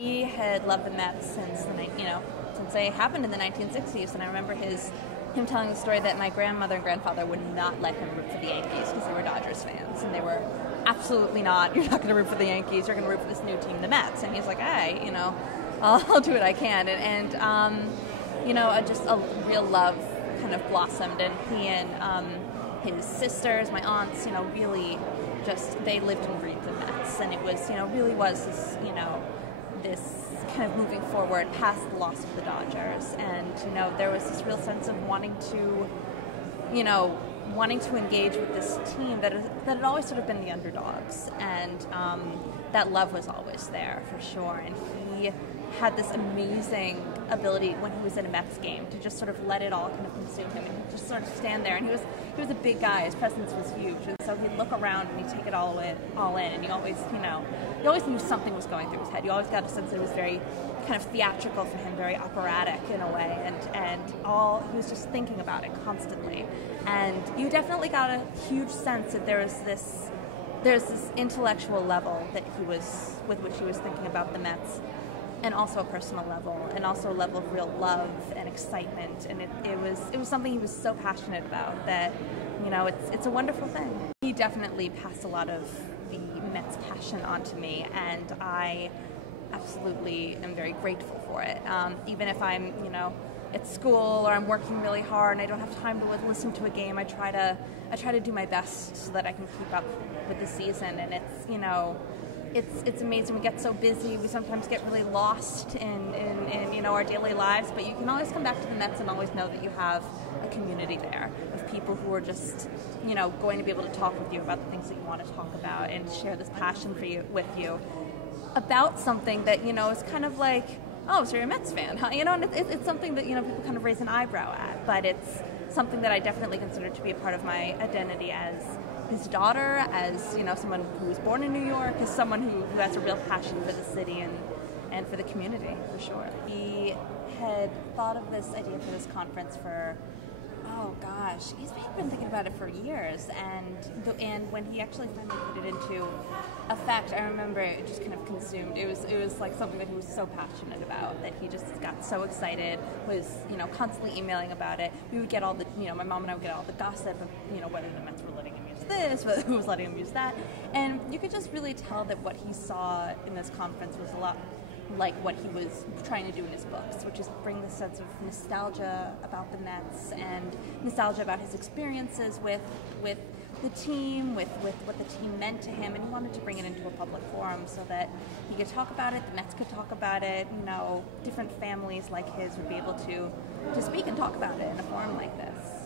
He had loved the Mets since since they happened in the 1960s, and I remember him telling the story that my grandmother and grandfather would not let him root for the Yankees because they were Dodgers fans, and they were absolutely not. You're not going to root for the Yankees. You're going to root for this new team, the Mets. And he's like, hey, I'll do what I can, and just a real love kind of blossomed, and he and his sisters, my aunts, really just they lived and breathed the Mets, and it was really was this this kind of moving forward past the loss of the Dodgers, and there was this real sense of wanting to engage with this team that had always sort of been the underdogs, and that love was always there for sure. And he had this amazing ability when he was in a Mets game to just sort of let it all kind of consume him, and he'd just sort of stand there. And he was a big guy; his presence was huge, and so he'd look around and he'd take it all in, and you always knew something was going through his head. You always got a sense that it was very kind of theatrical for him, very operatic in a way, and he was just thinking about it constantly. And you definitely got a huge sense that there's this intellectual level that with which he was thinking about the Mets, and also a personal level, and also a level of real love and excitement. And it was something he was so passionate about that it's a wonderful thing. He definitely passed a lot of the Mets passion on to me, and I absolutely am very grateful for it. Even if I'm at school or I'm working really hard and I don't have time to listen to a game, I try to do my best so that I can keep up with the season. And it's amazing. We get so busy, we sometimes get really lost in our daily lives, but you can always come back to the Mets and always know that you have a community there of people who are just going to be able to talk with you about the things that you want to talk about and share this passion with you about something that is kind of like, oh, so you're a Mets fan, huh? And it's something that people kind of raise an eyebrow at, but it's something that I definitely consider to be a part of my identity as his daughter, as someone who was born in New York, as someone who has a real passion for the city and for the community, for sure. He had thought of this idea for this conference for, oh gosh, he's been thinking about it for years, and when he actually finally put it into effect, I remember it just kind of consumed. It was like something that he was so passionate about that he just got so excited, was constantly emailing about it. We would get all the my mom and I would get all the gossip of whether the Mets were letting him use this, whether who was letting him use that, and you could just really tell that what he saw in this conference was a lot like what he was trying to do in his books, which is bring this sense of nostalgia about the Mets and nostalgia about his experiences with the team, with what the team meant to him, and he wanted to bring it into a public forum so that he could talk about it, the Mets could talk about it, different families like his would be able to speak and talk about it in a forum like this.